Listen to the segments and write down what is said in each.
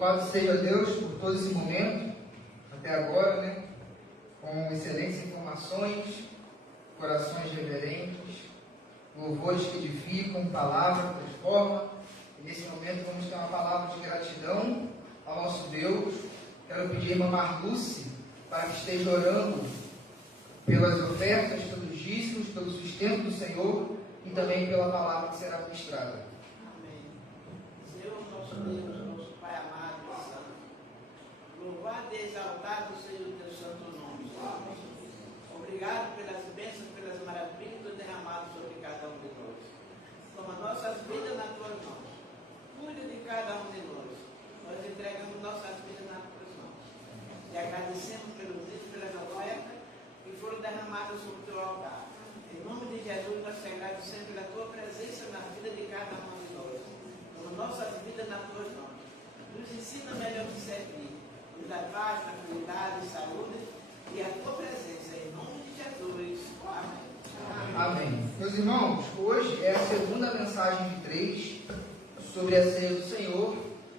Louvado seja Deus por todo esse momento, até agora, né? Com excelentes informações, corações reverentes, louvores que edificam, palavra que transforma. E nesse momento vamos ter uma palavra de gratidão ao nosso Deus. Quero pedir a irmã Marluce para que esteja orando pelas ofertas, pelos dízimos, pelo sustento do Senhor e também pela palavra que será ministrada. Amém. Senhor, nosso Deus, nosso Pai amado e santo, louvado e exaltado seja o teu santo nome, Senhor. Obrigado pelas bênçãos, pelas maravilhas derramadas sobre cada um de nós. Toma nossas vidas nas tuas mãos. Cuide de cada um de nós. Nós entregamos nossas vidas nas tuas mãos. E agradecemos pelos dízimos, pelas ofertas que foram derramadas sobre o teu altar. Em nome de Jesus, nós te agradecemos pela tua presença na vida de cada um de nós. Toma nossas vidas nas tuas mãos. Nos ensina melhor te servir. Nos dá paz, tranquilidade, saúde e a tua presença. Em nome de Jesus. Amém. Amém. Meus irmãos, hoje é a segunda mensagem de 3 sobre a ceia do Senhor.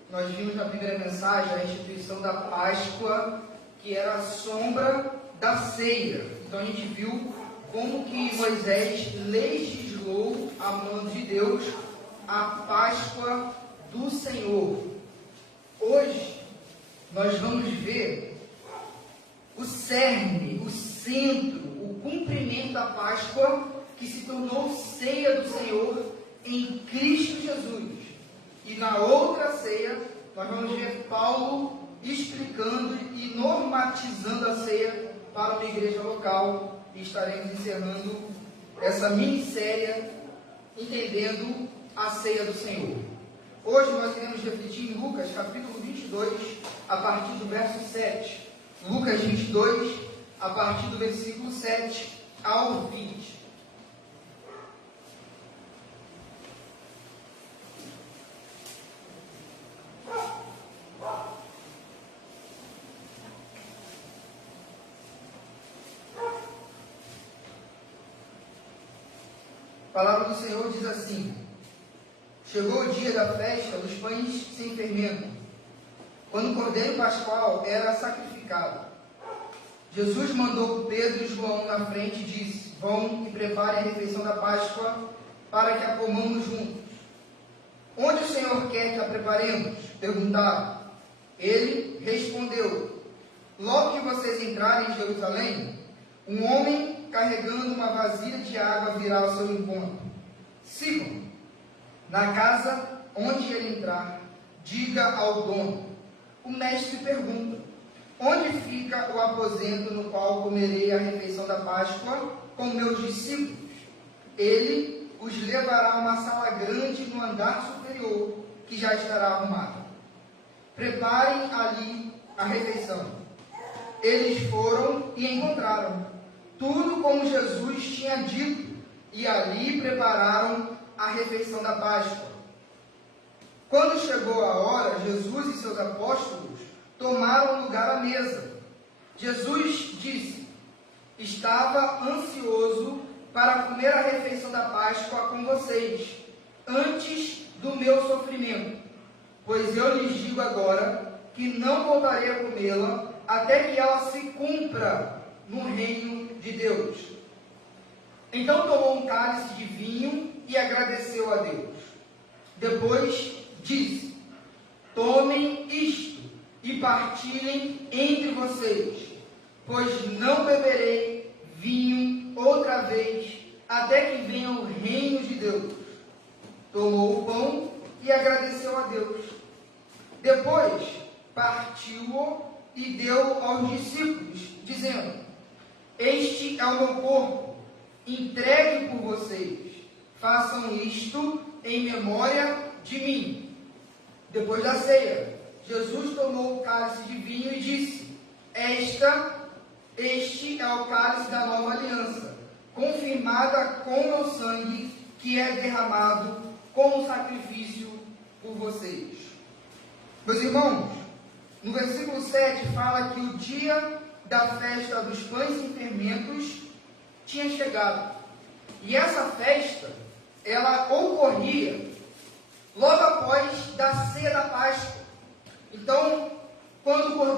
Nós vimos na primeira mensagem a instituição da Páscoa, que era a sombra da ceia. Então a gente viu como que Moisés legislou, a mão de Deus, a Páscoa do Senhor. Hoje nós vamos ver o cerne, o centro, o cumprimento da Páscoa, que se tornou ceia do Senhor em Cristo Jesus. E na outra ceia, nós vamos ver Paulo explicando e normatizando a ceia para uma igreja local. E estaremos encerrando essa minissérie, entendendo a ceia do Senhor. Hoje nós iremos refletir em Lucas, capítulo 22, a partir do verso 7. Lucas 22, a partir do versículo 7 ao 20. A palavra do Senhor diz assim: chegou o dia da festa dos pães sem fermento, quando o cordeiro pascual era sacrificado. Jesus mandou Pedro e João na frente e disse: vão e preparem a refeição da Páscoa para que a comamos juntos. Onde o Senhor quer que a preparemos? Perguntaram. Ele respondeu: logo que vocês entrarem em Jerusalém, um homem carregando uma vasilha de água virá ao seu encontro. Sigam. Na casa onde ele entrar, diga ao dono: o mestre pergunta: onde fica o aposento no qual comerei a refeição da Páscoa com meus discípulos? Ele os levará a uma sala grande no andar superior, que já estará arrumada. Preparem ali a refeição. Eles foram e encontraram tudo como Jesus tinha dito, e ali prepararam a refeição da Páscoa. Quando chegou a hora, Jesus e seus apóstolos tomaram lugar à mesa. Jesus disse: estava ansioso para comer a refeição da Páscoa com vocês, antes do meu sofrimento. Pois eu lhes digo agora que não voltarei a comê-la até que ela se cumpra no reino de Deus. Então tomou um cálice de vinho e agradeceu a Deus. Depois disse: tomem isto e partilhem entre vocês, pois não beberei vinho outra vez, até que venha o reino de Deus. Tomou o pão e agradeceu a Deus. Depois partiu-o e deu aos discípulos, dizendo: este é o meu corpo, entregue por vocês. Façam isto em memória de mim. Depois da ceia, Jesus tomou o cálice de vinho e disse: este é o cálice da nova aliança, confirmada com o meu sangue, que é derramado como sacrifício por vocês. Meus irmãos, no versículo 7 fala que o dia da festa dos pães sem fermentos tinha chegado. E essa festa, ela ocorria logo após da ceia da Páscoa. Então,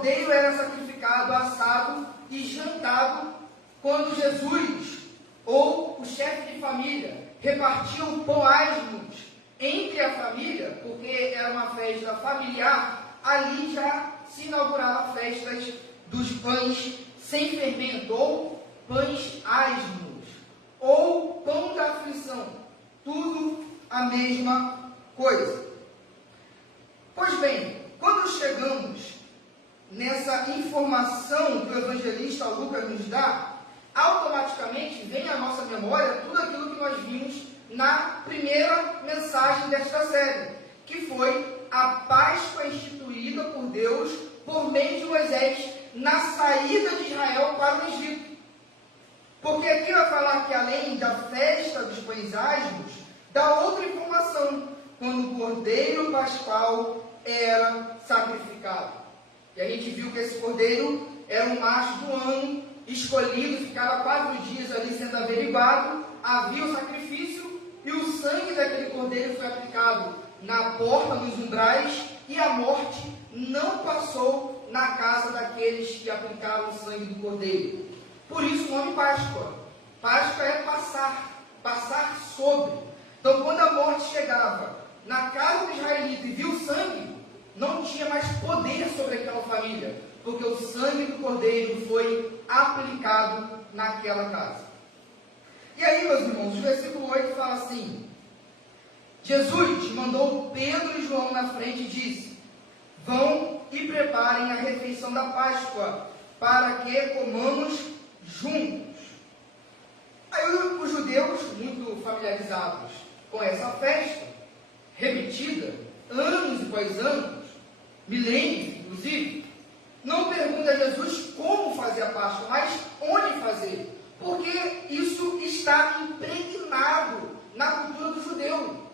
cordeiro era sacrificado, assado e jantado quando Jesus, ou o chefe de família, repartia o pão asmos entre a família, porque era uma festa familiar, ali já se inaugurava festas dos pães sem fermento, ou pães asmos, ou pão da aflição, tudo a mesma coisa. Pois bem, quando chegamos nessa informação que o evangelista Lucas nos dá, automaticamente vem à nossa memória tudo aquilo que nós vimos na primeira mensagem desta série, que foi a Páscoa instituída por Deus por meio de Moisés na saída de Israel para o Egito. Porque aqui vai falar que além da festa dos pães asmos, dá outra informação, quando o cordeiro pascal era sacrificado. E a gente viu que esse cordeiro era um macho do ano, escolhido, ficava 4 dias ali sendo averiguado, havia o sacrifício, e o sangue daquele cordeiro foi aplicado na porta, nos umbrais, e a morte não passou na casa daqueles que aplicaram o sangue do cordeiro. Por isso o nome Páscoa. Páscoa é passar sobre. Então, quando a morte chegava na casa do israelita e viu o sangue, não tinha mais poder sobre aquela família, porque o sangue do cordeiro foi aplicado naquela casa. E aí, meus irmãos, o versículo 8 fala assim: Jesus mandou Pedro e João na frente e disse: vão e preparem a refeição da Páscoa, para que comamos juntos. Aí os judeus, muito familiarizados com essa festa, repetida, anos após anos, milênios inclusive, não pergunta a Jesus como fazer a Páscoa, mas onde fazer, porque isso está impregnado na cultura do judeu.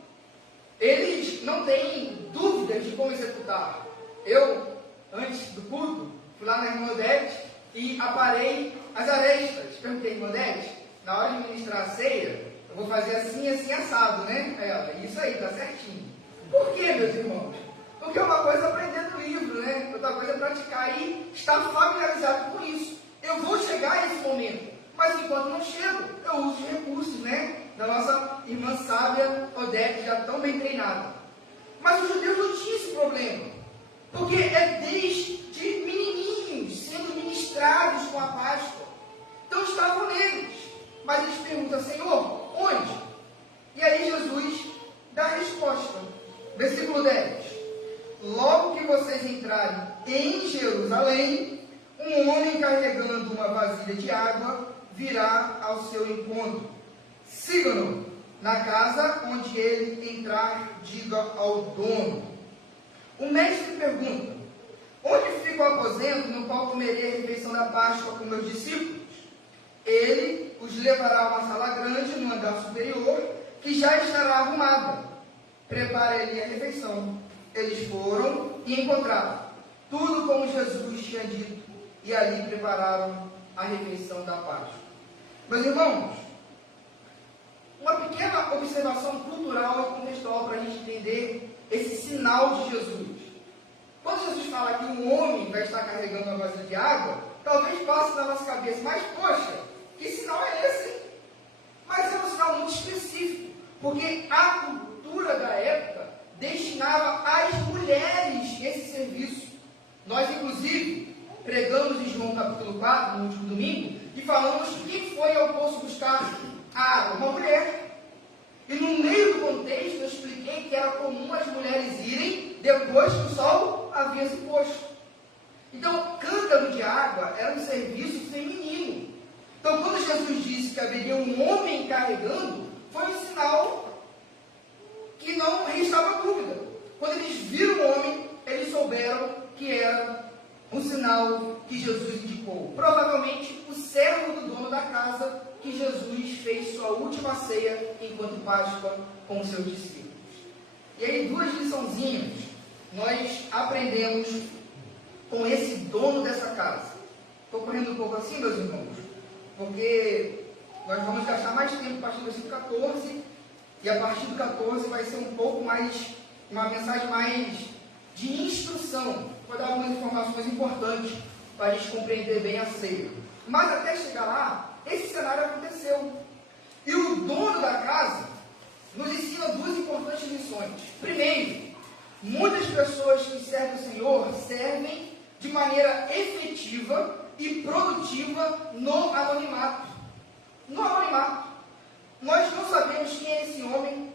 Eles não têm dúvidas de como executar. Eu, antes do culto, fui lá na irmã Odete e aparei as arestas. Perguntei, irmã Odete, na hora de ministrar a ceia, eu vou fazer assim, assim, assado, né? Aí ela, isso aí, tá certinho. Por quê, meus irmãos? Porque uma coisa é aprender no livro, né? Outra coisa é praticar e estar familiarizado com isso. Eu vou chegar a esse momento, mas enquanto não chego, eu uso os recursos, né? Da nossa irmã sábia Odete, já tão bem treinada. Mas os judeus não tinham esse problema, porque é desde menininhos sendo ministrados com a Páscoa. Então estavam neles. Mas eles perguntam, Senhor, onde? E aí Jesus dá a resposta. Versículo 10. Logo que vocês entrarem em Jerusalém, um homem carregando uma vasilha de água virá ao seu encontro. Sigam-no. Na casa onde ele entrar, diga ao dono. O mestre pergunta: onde fica o aposento no qual comerei a refeição da Páscoa com meus discípulos? Ele os levará a uma sala grande no andar superior, que já estará arrumada. Prepare ali a refeição. Eles foram e encontraram tudo como Jesus tinha dito, e ali prepararam a refeição da Páscoa. Meus irmãos, uma pequena observação cultural e contextual para a gente entender esse sinal de Jesus. Quando Jesus fala que um homem vai estar carregando uma vasilha de água, talvez passe na nossa cabeça, mas poxa, que sinal é esse? Mas é um sinal muito específico, porque a cultura da época destinava às mulheres esse serviço. Nós, inclusive, pregamos em João capítulo 4, no último domingo, e falamos quem foi ao poço buscar a água, uma mulher. E no meio do contexto eu expliquei que era comum as mulheres irem depois que o sol havia se posto. Então, cântaro de água era um serviço feminino. Então, quando Jesus disse que haveria um homem carregando, foi um sinal que não restava dúvida. Quando eles viram o homem, eles souberam que era um sinal que Jesus indicou. Provavelmente o servo do dono da casa, que Jesus fez sua última ceia enquanto Páscoa com seus discípulos. E aí, 2 liçãozinhas nós aprendemos com esse dono dessa casa. Estou correndo um pouco assim, meus irmãos, porque nós vamos gastar mais tempo a partir do versículo 14, e a partir do 14 vai ser um pouco mais, uma mensagem mais de instrução. vou dar algumas informações importantes para a gente compreender bem a ceia. Mas até chegar lá, esse cenário aconteceu. E o dono da casa nos ensina duas importantes lições. Primeiro, muitas pessoas que servem o Senhor servem de maneira efetiva e produtiva no anonimato. No anonimato. Nós não sabemos quem é esse homem,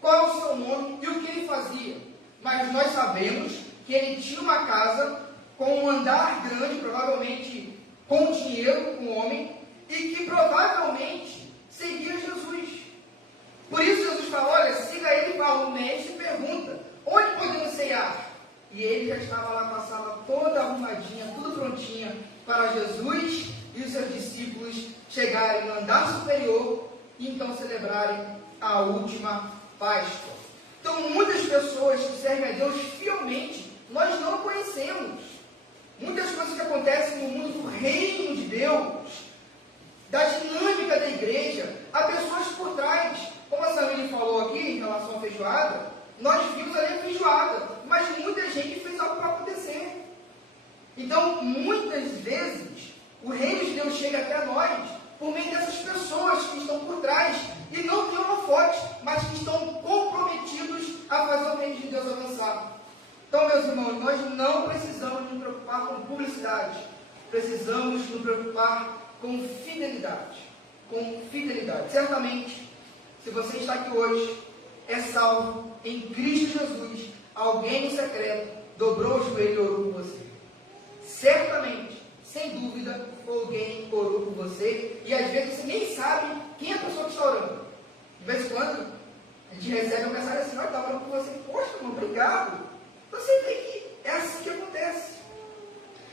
qual é o seu nome e o que ele fazia. Mas nós sabemos que ele tinha uma casa com um andar grande, provavelmente com dinheiro, com homem, e que provavelmente seguia Jesus. Por isso Jesus fala, olha, siga ele, fala, o mestre pergunta, onde podemos ceiar? E ele já estava lá com a sala toda arrumadinha, tudo prontinha, para Jesus e os seus discípulos chegarem no andar superior e então celebrarem a última Páscoa. Então, muitas pessoas que servem a Deus fielmente, nós não conhecemos. Muitas coisas que acontecem no mundo do reino de Deus, da dinâmica da igreja, há pessoas por trás. Como a Samiri falou aqui em relação à feijoada, nós vimos ali a feijoada, mas muita gente fez algo para acontecer. Então, muitas vezes, o reino de Deus chega até nós por meio dessas pessoas que estão por trás e não que holofotes, mas que estão comprometidos a fazer o reino de Deus avançar. Então, meus irmãos, nós não precisamos nos preocupar com publicidade, precisamos nos preocupar com fidelidade. Com fidelidade. Certamente, se você está aqui hoje, é salvo em Cristo Jesus, alguém no secreto dobrou o joelho e orou por você. Certamente, sem dúvida, alguém orou por você, e às vezes você nem sabe quem é a pessoa que está orando. De vez em quando, a gente recebe uma mensagem assim, olha, estava orando por você, poxa, irmão, obrigado. Você vê que é assim que acontece.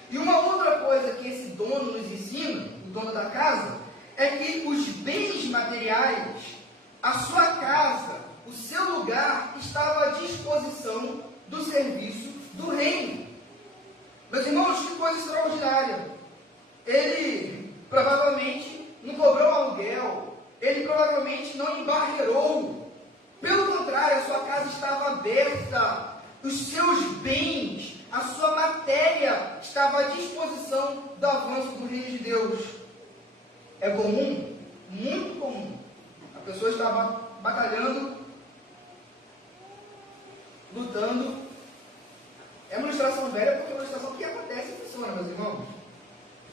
E uma outra coisa que esse dono nos ensina, o dono da casa, é que os bens materiais, a sua casa, o seu lugar, estava à disposição do serviço do reino. Meus irmãos, que coisa extraordinária. Ele provavelmente não cobrou aluguel, ele provavelmente não embarreirou. Pelo contrário, a sua casa estava aberta, os seus bens, a sua matéria estava à disposição do avanço do reino de Deus. É comum, muito comum, a pessoa estava batalhando, lutando. É uma ilustração velha, porque é uma ilustração que acontece e funciona, meus irmãos.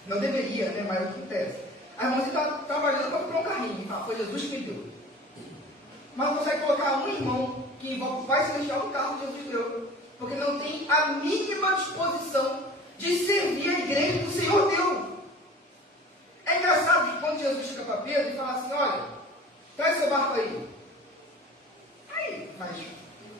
Não deveria, né? Mas acontece. A irmãzinha está trabalhando para comprar um carrinho. Ah, foi Jesus que me deu. Mas não consegue colocar um irmão que vai celestial no carro que Jesus deu. Porque não tem a mínima disposição de servir a igreja que o Senhor deu. É engraçado que quando Jesus chega para Pedro e fala assim, olha, traz seu barco aí. Aí, mas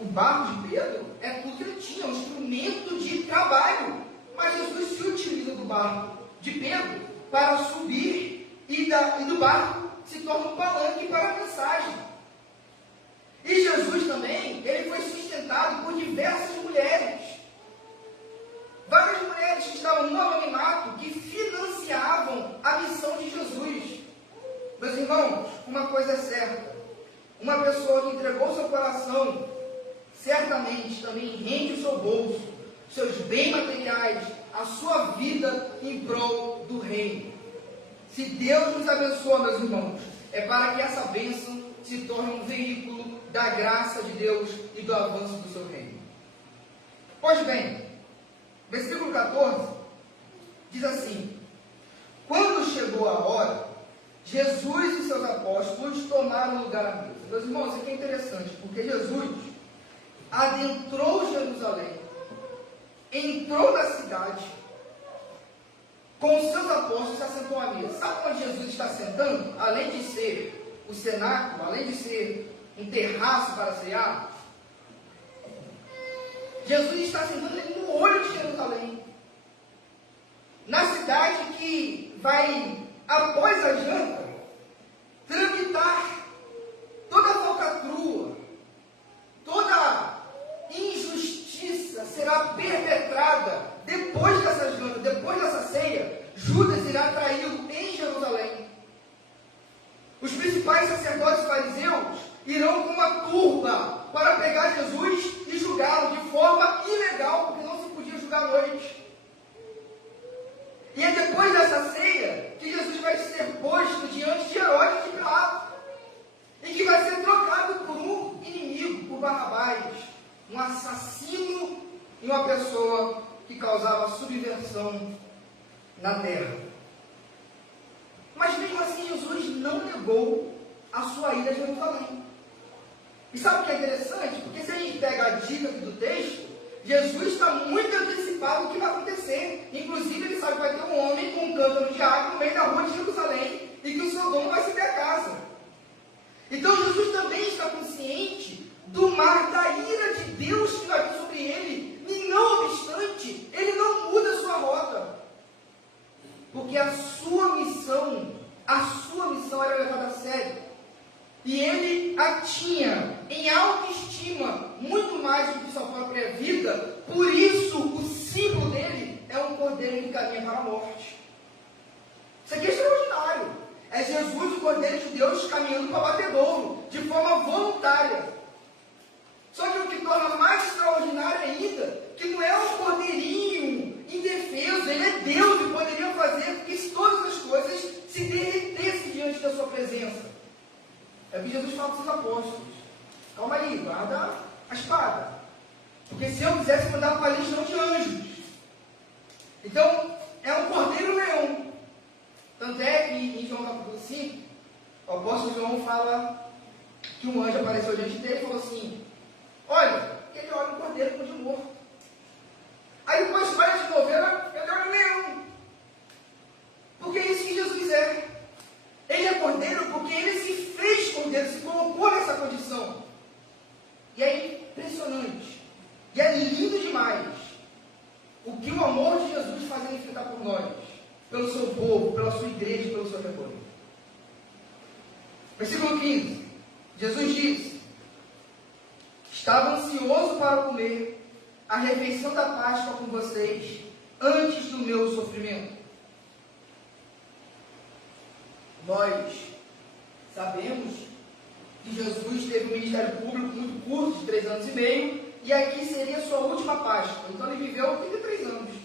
o barco de Pedro é tudo que ele tinha, um instrumento de trabalho. Mas Jesus se utiliza do barco de Pedro para subir e do barco se torna um palanque para a mensagem. E Jesus também, ele foi sustentado por diversas mulheres. Várias mulheres que estavam no anonimato, que financiavam a missão de Jesus. Meus irmãos, uma coisa é certa. Uma pessoa que entregou seu coração, certamente também rende o seu bolso, seus bens materiais, a sua vida em prol do reino. Se Deus nos abençoa, meus irmãos, é para que essa bênção se torne um veículo da graça de Deus e do avanço do seu reino. Pois bem, versículo 14 diz assim: quando chegou a hora, Jesus e seus apóstolos tomaram lugar à mesa. Meus irmãos, isso aqui é interessante, porque Jesus adentrou Jerusalém, entrou na cidade, com os seus apóstolos, se assentou à mesa. Sabe onde Jesus está sentando? Além de ser o cenáculo, além de ser um terraço para cear, Jesus está sentando ali no olho de Jerusalém, na cidade que vai, após a janta, tramitar toda a falcatrua, toda injustiça será perpetrada depois dessa janta, depois dessa ceia. Judas irá traí-lo em Jerusalém. Os principais sacerdotes fariseus irão com uma turba para pegar Jesus e julgá-lo de forma ilegal, porque não se podia julgar noite. E é depois dessa ceia que Jesus vai ser posto diante de Herodes de Pilato. E que vai ser trocado por um inimigo, por Barrabás, um assassino e uma pessoa que causava subversão na terra. Mas mesmo assim Jesus não negou a sua ida a Jerusalém. E sabe o que é interessante? Porque se a gente pega a dica aqui do texto, Jesus está muito antecipado do que vai acontecer. Inclusive ele sabe que vai ter um homem com um cântaro de água no meio da rua de Jerusalém e que o seu dono vai ceder a casa. Então Jesus também está consciente do mar da ira de Deus que vai vir sobre ele. E não obstante, ele não muda a sua rota. Porque a sua missão era levada a sério. E ele a tinha em autoestima muito mais do que sua própria vida. Por isso, o símbolo dele é um cordeiro que caminha para a morte. Isso aqui é extraordinário. É Jesus, o Cordeiro de Deus, caminhando para o abatedouro, de forma voluntária. Só que o que torna mais extraordinário ainda, que não é um cordeirinho indefeso, ele é Deus e poderia fazer com que todas as coisas se derretessem diante da sua presença. É o que Jesus fala para os seus apóstolos. Calma aí, guarda a espada. Porque se eu quisesse mandar para a legião de anjos. Então, é um cordeiro leão. Tanto é que em João capítulo 5, o apóstolo João fala que um anjo apareceu diante dele e falou assim: olha, ele olha um cordeiro como de morto. Aí depois vai de novo, ele olha um leão. Porque é isso que Jesus é. Ele é cordeiro porque ele se fez cordeiro, se colocou nessa condição. E é impressionante. E é lindo demais o que o amor de Jesus faz ele enfrentar por nós. Pelo seu povo, pela sua igreja, pelo seu rebanho. Versículo 15. Jesus disse: estava ansioso para comer a refeição da Páscoa com vocês antes do meu sofrimento. Nós sabemos que Jesus teve um ministério público muito curto, de 3 anos e meio, e aqui seria a sua última Páscoa. Então ele viveu 33 anos.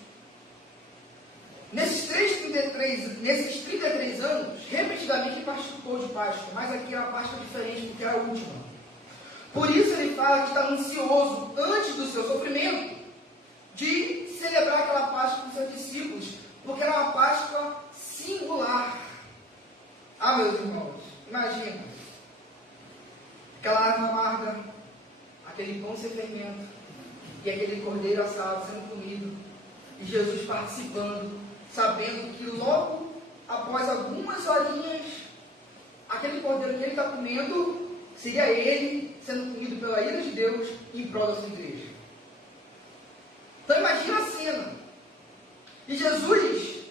Nesses 33 anos, repetidamente ele participou de Páscoa, mas aqui era uma Páscoa diferente, porque era a última. Por isso ele fala que está ansioso, antes do seu sofrimento, de celebrar aquela Páscoa com seus discípulos, porque era uma Páscoa singular. Ah, meus irmãos, imagina, aquela água amarga, aquele pão sem fermento, e aquele cordeiro assado sendo comido, e Jesus participando, sabendo que logo após algumas horinhas, aquele cordeiro que ele está comendo, seria ele sendo comido pela ira de Deus em prol da sua igreja. Então imagina a cena. E Jesus,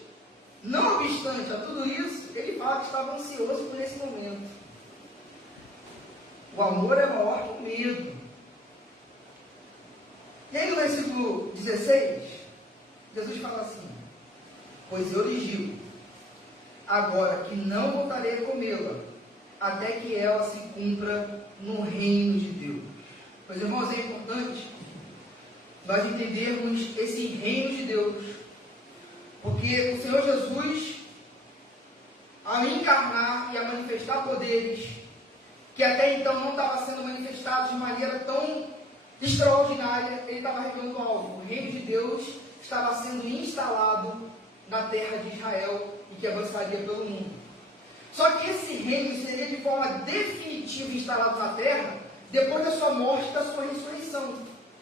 não obstante a tudo isso, ele fala que estava ansioso por esse momento. O amor é maior que o medo. E aí no versículo 16, Jesus fala assim: pois eu lhes digo, agora que não voltarei a comê-la, até que ela se cumpra no reino de Deus. Pois, irmãos, é importante nós entendermos esse reino de Deus, porque o Senhor Jesus, ao encarnar e a manifestar poderes que até então não estavam sendo manifestados de maneira tão extraordinária, ele estava revelando algo. O reino de Deus estava sendo instalado na terra de Israel e que avançaria pelo mundo. Só que esse reino seria de forma definitiva instalado na terra depois da sua morte e da sua ressurreição.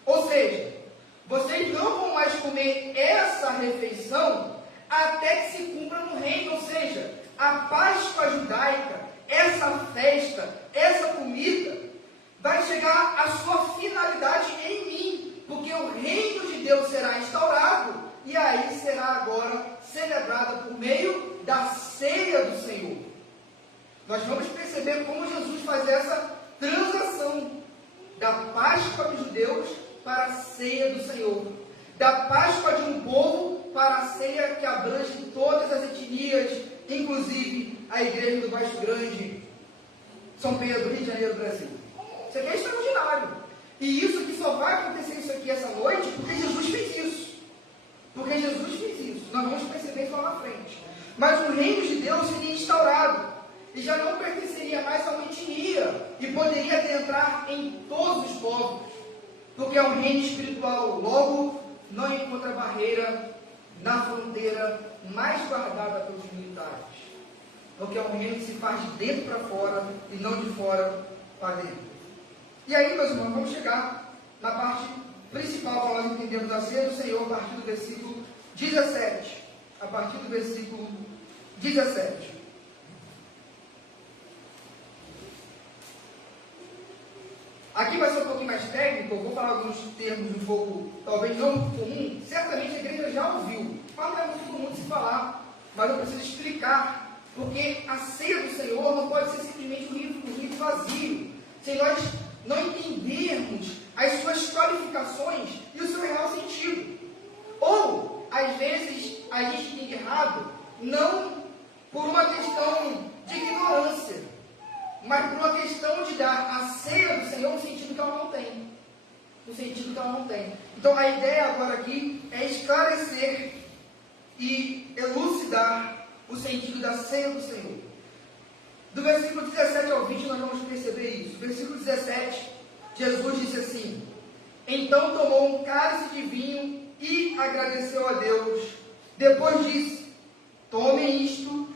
Ou seja, vocês não vão mais comer essa refeição até que se cumpra no reino. Ou seja, a Páscoa judaica, essa festa, essa comida, vai chegar à sua finalidade em mim, porque o reino de Deus será instaurado e aí será agora celebrada por meio da ceia do Senhor. Nós vamos perceber como Jesus faz essa transação da Páscoa dos judeus para a ceia do Senhor, da Páscoa de um povo para a ceia que abrange todas as etnias, inclusive a igreja do Baixo Grande, São Pedro, Rio de Janeiro, Brasil. Isso aqui é extraordinário. E isso que só vai acontecer isso aqui essa noite porque Jesus fez isso. porque Jesus fez isso. Nós vamos perceber isso lá na frente. Mas o reino de Deus seria instaurado e já não pertenceria mais a uma etnia e poderia adentrar em todos os povos, porque é um reino espiritual. Logo, não encontra barreira na fronteira mais guardada pelos militares, porque é um reino que se faz de dentro para fora e não de fora para dentro. E aí, meus irmãos, vamos chegar na parte principal para nós entendermos a ceia do Senhor, a partir do versículo 17. A partir do versículo 17. Aqui vai ser um pouquinho mais técnico, eu vou falar alguns termos um pouco, talvez não muito comum. Certamente a igreja já ouviu, mas não é muito comum de se falar. Mas eu preciso explicar, porque a ceia do Senhor não pode ser simplesmente um rito vazio, se nós não entendermos as suas qualificações e o seu real sentido. Ou, às vezes, a gente entende errado, não por uma questão de ignorância, mas por uma questão de dar a ceia do Senhor no sentido que ela não tem. No sentido que ela não tem. Então, a ideia agora aqui é esclarecer e elucidar o sentido da ceia do Senhor. Do versículo 17 ao 20 nós vamos perceber isso. Versículo 17, Jesus disse assim: então tomou um cálice de vinho e agradeceu a Deus. Depois disse: tomem isto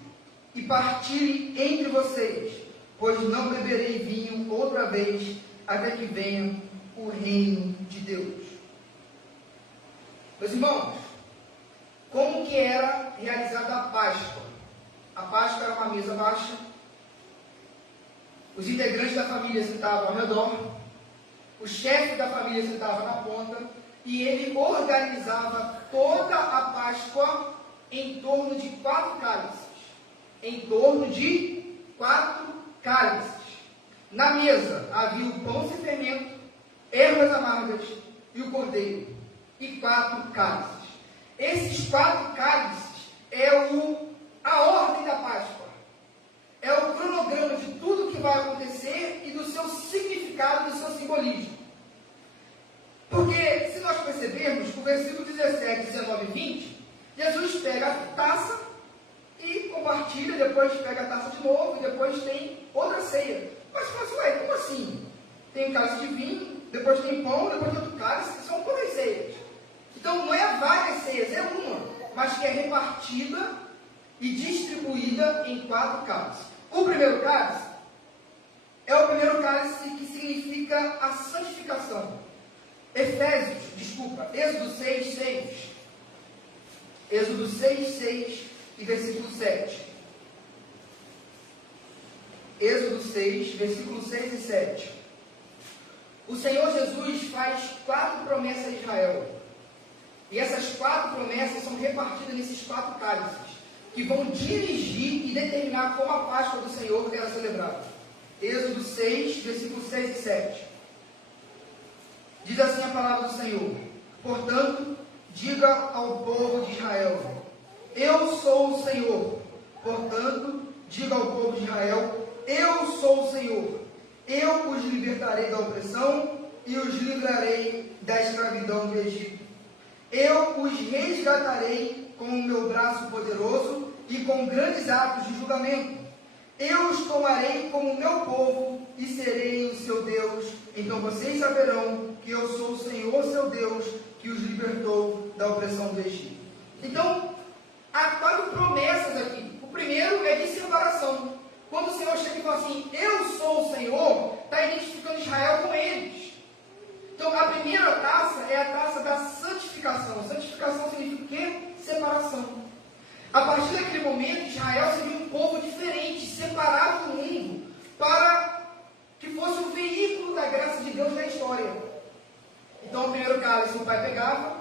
e partilhem entre vocês, pois não beberei vinho outra vez, até que venha o reino de Deus. Meus irmãos, como que era realizada a Páscoa? A Páscoa era uma mesa baixa, os integrantes da família sentavam ao redor, o chefe da família sentava na ponta, e ele organizava toda a Páscoa em torno de 4 cálices. Em torno de 4 cálices. Na mesa havia o pão sem fermento, ervas amargas e o cordeiro. E 4 cálices. Esses 4 cálices é a ordem da Páscoa. É o cronograma de tudo que vai acontecer e do seu significado, do seu simbolismo. Porque, se nós percebermos, o versículo 17, 19 e 20, Jesus pega a taça e compartilha, depois pega a taça de novo e depois tem outra ceia. Mas ué, como assim? Tem um cálice de vinho, depois tem pão, depois tem outro cálice, são quantas ceias? Então não é várias ceias, é uma, mas que é repartida e distribuída em 4 cálices. O primeiro cálice é o primeiro cálice que significa a santificação. Êxodo 6, 6. Êxodo 6, 6 e versículo 7. Êxodo 6, versículo 6 e 7. O Senhor Jesus faz 4 promessas a Israel. E essas 4 promessas são repartidas nesses 4 cálices, que vão dirigir e determinar como a Páscoa do Senhor era celebrada. Êxodo 6, versículos 6 e 7. Diz assim a palavra do Senhor: portanto, diga ao povo de Israel: eu sou o Senhor. Portanto, diga ao povo de Israel: eu sou o Senhor. Eu os libertarei da opressão e os livrarei da escravidão do Egito. Eu os resgatarei com o meu braço poderoso e com grandes atos de julgamento. Eu os tomarei como meu povo e serei o seu Deus. Então vocês saberão que eu sou o Senhor, seu Deus, que os libertou da opressão do Egito. Então, há 4 promessas aqui. O primeiro é de separação. Quando o Senhor chega e fala assim: eu sou o Senhor, está identificando Israel com eles. Então, a primeira taça é a taça da santificação. Santificação significa o quê? Separação. A partir daquele momento, Israel seria um povo diferente, separado do mundo, para que fosse o veículo da graça de Deus na história. Então, o primeiro cálice o pai pegava,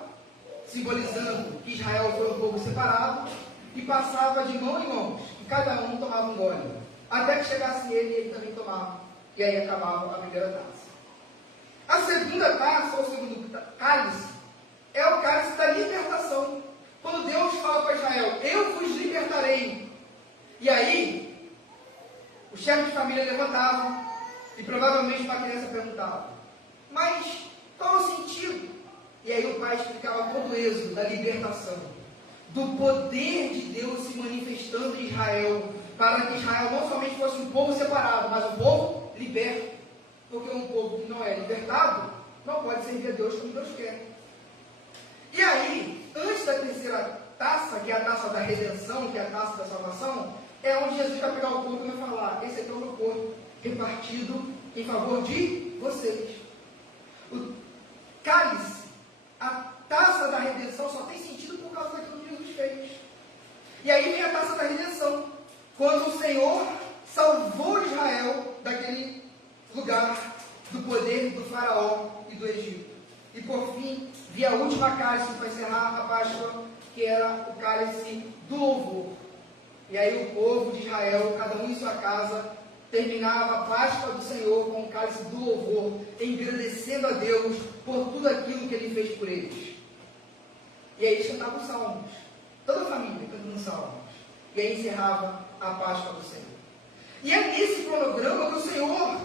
simbolizando que Israel foi um povo separado, e passava de mão em mão, e cada um tomava um gole, até que chegasse ele e ele também tomava, e aí acabava a primeira taça. A segunda taça, ou segundo cálice, é o cálice da libertação. Quando Deus fala para Israel: eu vos libertarei. E aí, o chefe de família levantava, e provavelmente uma criança perguntava: mas qual o sentido? E aí o pai pai explicava todo o êxodo da libertação, do poder de Deus se manifestando em Israel, para que Israel não somente fosse um povo separado, mas um povo liberto. Porque um povo que não é libertado não pode servir a Deus como Deus quer. E aí, antes da terceira taça, que é a taça da redenção, que é a taça da salvação, é onde Jesus vai pegar o corpo e vai falar: esse aqui é o meu corpo, repartido em favor de vocês. O cálice, a taça da redenção, só tem sentido por causa daquilo que Jesus fez. E aí vem a taça da redenção, quando o Senhor salvou Israel daquele lugar do poder do faraó e do Egito. E por fim, vi a última cálice para encerrar a Páscoa, que era o cálice do louvor. E aí o povo de Israel, cada um em sua casa, terminava a Páscoa do Senhor com o cálice do louvor, engrandecendo a Deus por tudo aquilo que Ele fez por eles. E aí eles cantavam salmos, toda a família cantando salmos. E aí encerrava a Páscoa do Senhor. E é nesse cronograma que o Senhor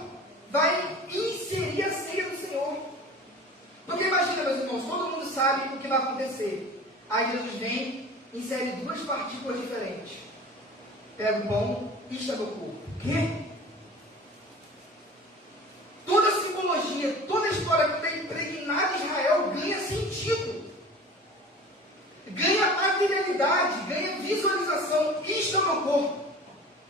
vai inserir a ceia do Senhor. Porque imagina, meus irmãos, todo mundo sabe o que vai acontecer. Aí Jesus vem, insere duas partículas diferentes. Pega o pão e está no corpo. O quê? Toda a simbologia, toda a história que está impregnada em Israel ganha sentido. Ganha materialidade, ganha visualização. Isto é o meu corpo.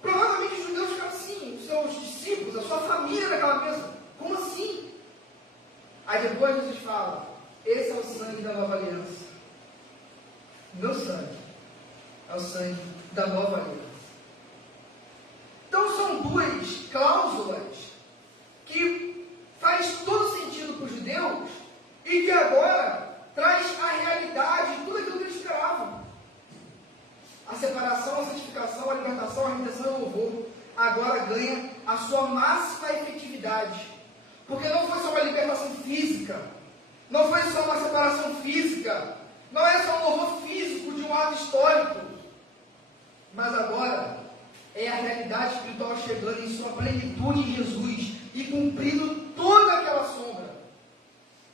Provavelmente os judeus ficaram assim, os seus discípulos, a sua família naquela mesa. Como assim? Aí depois Jesus fala: esse é o sangue da nova aliança. Meu sangue é o sangue da nova aliança. Então são duas cláusulas que faz todo sentido para os judeus e que agora traz a realidade de tudo aquilo que eles esperavam. A separação, a santificação, a libertação, a redenção e o louvor agora ganha a sua máxima efetividade. Porque não foi só uma libertação física, não foi só uma separação física, não é só um louvor físico de um ato histórico, mas agora é a realidade espiritual chegando em sua plenitude em Jesus e cumprindo toda aquela sombra.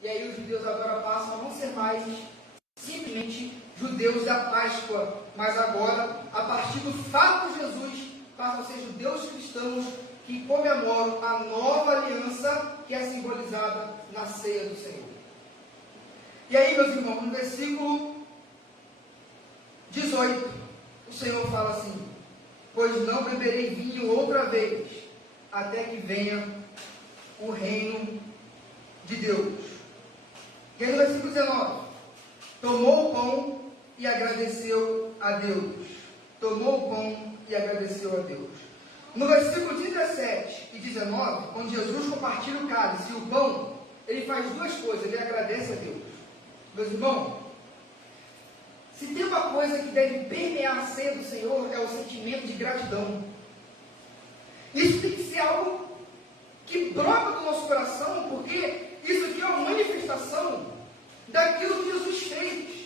E aí os judeus agora passam a não ser mais simplesmente judeus da Páscoa, mas agora, a partir do fato de Jesus, passam a ser judeus cristãos que comemoram a nova aliança que é simbolizada na ceia do Senhor. E aí, meus irmãos, no versículo 18, o Senhor fala assim: pois não beberei vinho outra vez, até que venha o reino de Deus. E aí no versículo 19, tomou o pão e agradeceu a Deus. Tomou o pão e agradeceu a Deus. No versículo 17 e 19, onde Jesus compartilha o cálice e o pão, ele faz duas coisas, ele agradece a Deus. Meus irmãos, se tem uma coisa que deve permear a ceia do Senhor, é o sentimento de gratidão. Isso tem que ser algo que brota do nosso coração, porque isso aqui é uma manifestação daquilo que Jesus fez.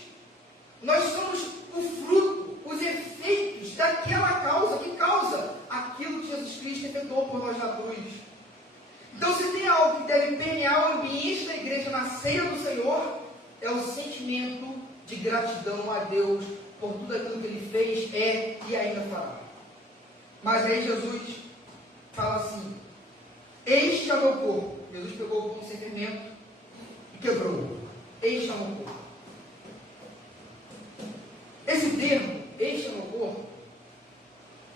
Nós somos o fruto, os efeitos daquela causa que causa aquilo que Jesus Cristo efetuou por nós na cruz. Então, se tem algo que deve permear o ambiente da igreja na ceia do Senhor, é o sentimento de gratidão a Deus por tudo aquilo que Ele fez, é e ainda fará. Mas aí Jesus fala assim: este é o meu corpo. Jesus pegou o pão sem fermento e quebrou. Este é o meu corpo. Esse termo, este é o meu corpo,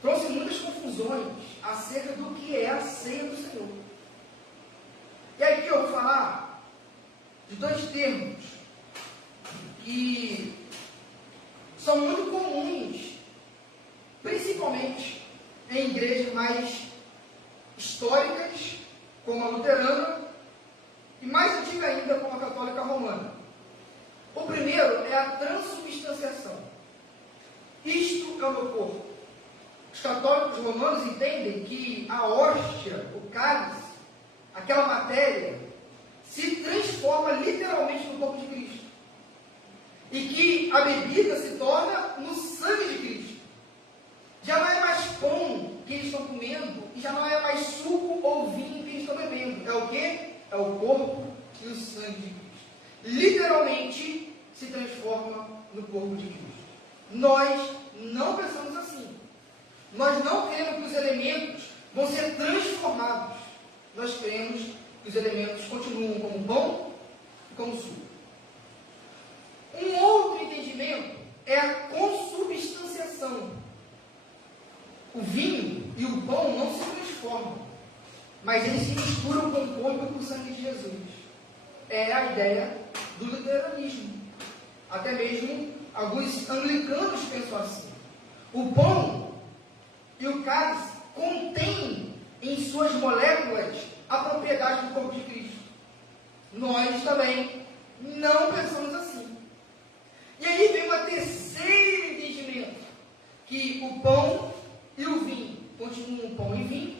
trouxe muitas confusões acerca do que é a ceia do Senhor. E aqui eu vou falar de dois termos que são muito comuns, principalmente em igrejas mais históricas, como a luterana, e mais antiga ainda, como a católica romana. O primeiro é a transubstanciação. Isto é o meu corpo. Os católicos romanos entendem que a hóstia, o cálice, aquela matéria, se transforma literalmente no corpo de Cristo. E que a bebida se torna no sangue de Cristo. Já não é mais pão que eles estão comendo, e já não é mais suco ou vinho que eles estão bebendo. É o quê? É o corpo e o sangue de Cristo. Literalmente, se transforma no corpo de Cristo. Nós não pensamos assim. Nós não cremos que os elementos vão ser transformados. Nós cremos que os elementos continuam como pão e como suco. Um outro entendimento é a consubstanciação. O vinho e o pão não se transformam, mas eles se misturam com o corpo e com o sangue de Jesus. É a ideia do luteranismo. Até mesmo alguns anglicanos pensam assim. O pão e o cálice contêm em suas moléculas a propriedade do corpo de Cristo. Nós também não pensamos assim. E aí vem uma terceiro entendimento, que o pão e o vinho continuam pão e vinho,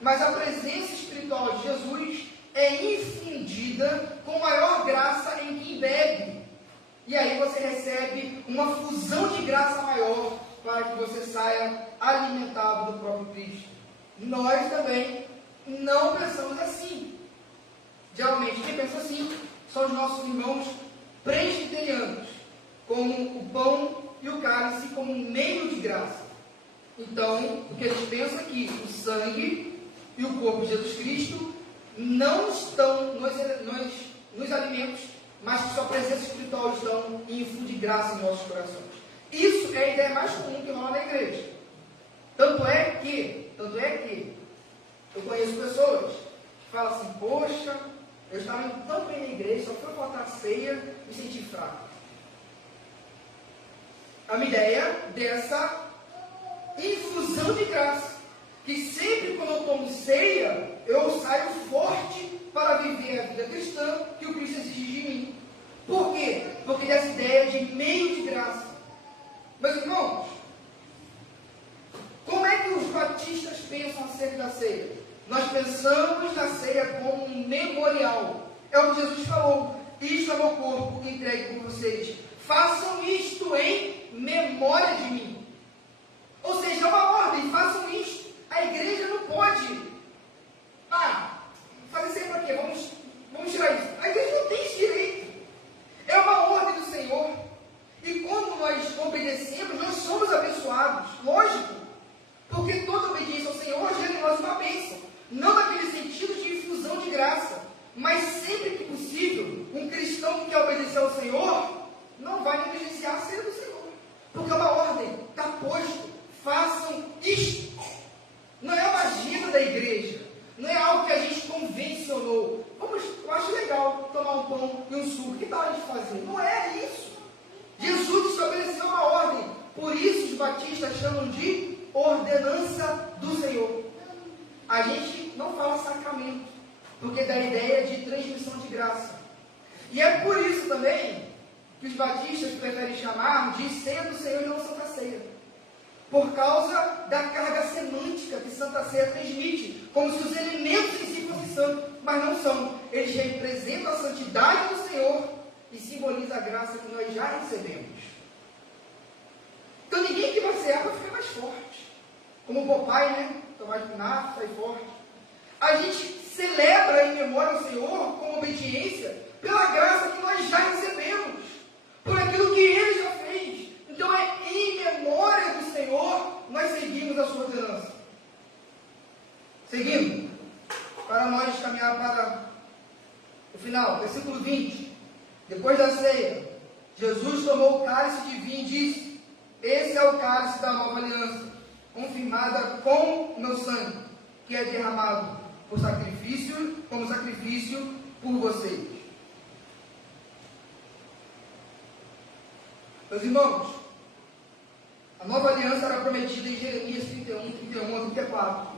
mas a presença espiritual de Jesus é infundida com maior graça em quem bebe. E aí você recebe uma fusão de graça maior para que você saia alimentado do próprio Cristo. Nós também não pensamos assim. Geralmente quem pensa assim são os nossos irmãos presbiterianos, como o pão e o cálice como um meio de graça. Então, o que eles pensam é que o sangue e o corpo de Jesus Cristo não estão nos alimentos, mas que sua presença espiritual estão e infunde graça em nossos corações. Isso é a ideia mais comum que rola na igreja. Tanto é que eu conheço pessoas que falam assim: poxa, eu estava indo tão bem na igreja, só foi faltar a ceia e me senti fraco. A minha ideia dessa infusão de graça, que sempre quando eu tomo ceia, eu saio forte para viver a vida cristã que o Cristo exige de mim. Por quê? Porque dessa ideia de meio de graça. Meus irmãos, como é que os batistas pensam acerca da ceia? Nós pensamos na ceia como um memorial. É o que Jesus falou: isto é meu corpo entregue por vocês. Façam isto em memória de mim. Ou seja, é uma ordem: façam isto. A igreja não pode fazer ceia para quê? Vamos tirar isso. A igreja não tem esse direito. É uma ordem do Senhor. E quando nós obedecemos, nós somos abençoados. Lógico. Porque toda obediência ao Senhor gera em nós uma bênção. Não naquele sentido de infusão de graça, mas sempre que possível, um cristão que quer obedecer ao Senhor não vai negligenciar a ceia do Senhor. Porque é uma ordem, está posto: façam isto. Não é uma agenda da igreja, não é algo que a gente convencionou. Eu acho legal tomar um pão e um suco, que tal a gente fazer? Não é isso. Jesus estabeleceu uma ordem. Por isso os batistas chamam de ordenança do Senhor. A gente não fala sacramento, porque dá a ideia de transmissão de graça. E é por isso também que os batistas preferem chamar de ceia do Senhor e não Santa Ceia, por causa da carga semântica que Santa Ceia transmite, como se os elementos em si fossem santos, mas não são. Eles representam a santidade do Senhor e simbolizam a graça que nós já recebemos. Então ninguém que vai cear vai ficar mais forte, como o Popeye, né? Tomar espinafre, sai forte. A gente celebra em memória ao Senhor com obediência pela graça que nós já recebemos, por aquilo que Ele já fez. Então é em memória do Senhor nós seguimos a sua ordenança. Seguindo, para nós caminhar para o final, versículo 20. Depois da ceia, Jesus tomou o cálice de vinho e disse: esse é o cálice da nova aliança, confirmada com o meu sangue, que é derramado por sacrifício, como sacrifício por vocês. Meus irmãos, a nova aliança era prometida em Jeremias 31 a 34,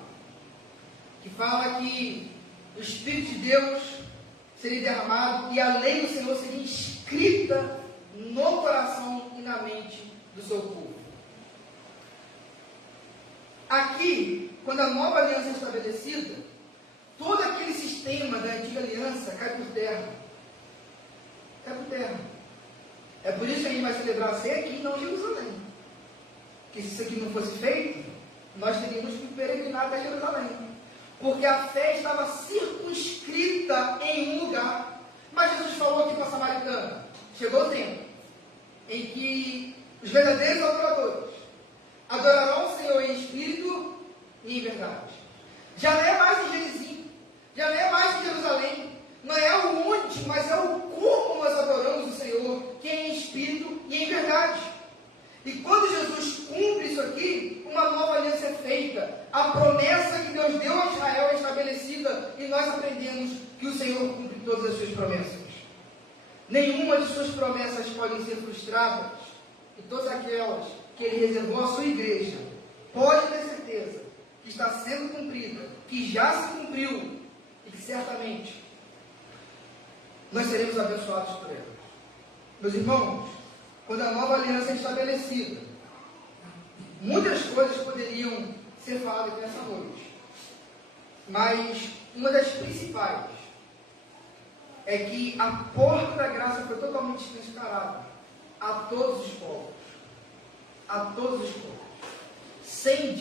que fala que o Espírito de Deus seria derramado e a lei do Senhor seria escrita no coração e na mente do seu povo. Aqui, quando a nova aliança é estabelecida, todo aquele sistema da antiga aliança cai por terra. Cai por terra. É por isso que a gente vai celebrar a ceia aqui e não em Jerusalém. Porque se isso aqui não fosse feito, nós teríamos que peregrinar até Jerusalém. Porque a fé estava circunscrita em um lugar. Mas Jesus falou aqui para a samaritana: chegou o tempo, em que os verdadeiros adoradores adorarão o Senhor em espírito e em verdade. Já não é mais em Gerizim, já não é mais em Jerusalém, não é o onde, mas é o como nós adoramos o Senhor, que é em espírito e em verdade. E quando Jesus cumpre isso aqui, uma nova aliança é feita. A promessa que Deus deu a Israel é estabelecida e nós aprendemos que o Senhor cumpre todas as suas promessas. Nenhuma de suas promessas podem ser frustradas e todas aquelas que Ele reservou à sua igreja, pode ter certeza que está sendo cumprida, que já se cumpriu e que certamente nós seremos abençoados por ela. Meus irmãos, quando a nova aliança é estabelecida, muitas coisas poderiam ser faladas aqui nessa noite, mas uma das principais é que a porta da graça foi totalmente escancarada a todos os povos, sem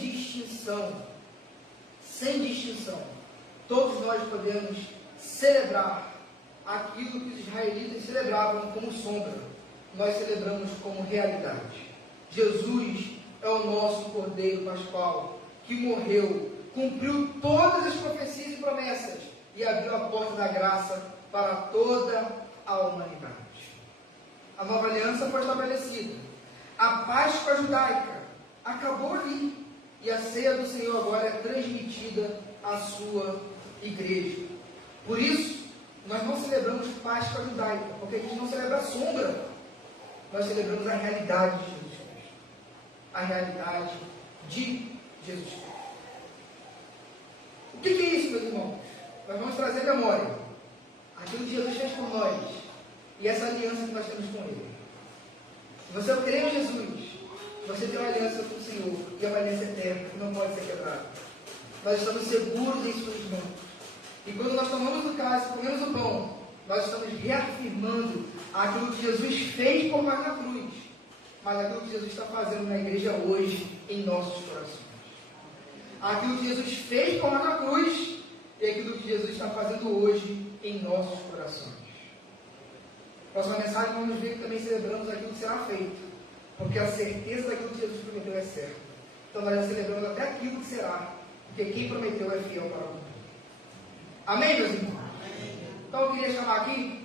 distinção, todos nós podemos celebrar aquilo que os israelitas celebravam como sombra, nós celebramos como realidade. Jesus é o nosso Cordeiro Pascual, que morreu, cumpriu todas as profecias e promessas e abriu a porta da graça para toda a humanidade. A nova aliança foi estabelecida. A Páscoa judaica acabou ali e a ceia do Senhor agora é transmitida à sua igreja. Por isso, nós não celebramos Páscoa judaica, porque a gente não celebra a sombra. Nós celebramos a realidade de Jesus Cristo. A realidade de Jesus Cristo. O que é isso, meus irmãos? Nós vamos trazer memória aquilo que Jesus fez por nós e essa aliança que nós temos com Ele. Se você crê em Jesus, você tem uma aliança com o Senhor e é uma aliança eterna que não pode ser quebrada. Nós estamos seguros em suas mãos. E quando nós tomamos o cálice, comemos o pão, nós estamos reafirmando aquilo que Jesus fez por nós na cruz, mas aquilo que Jesus está fazendo na igreja hoje em nossos corações. Aquilo que Jesus fez por nós na cruz e aquilo que Jesus está fazendo hoje em nossos corações. Próxima mensagem vamos ver que também celebramos aquilo que será feito, porque a certeza daquilo que Jesus prometeu é certa. Então nós já celebramos até aquilo que será, porque quem prometeu é fiel para cumprir. Amém, meus irmãos? Então eu queria chamar aqui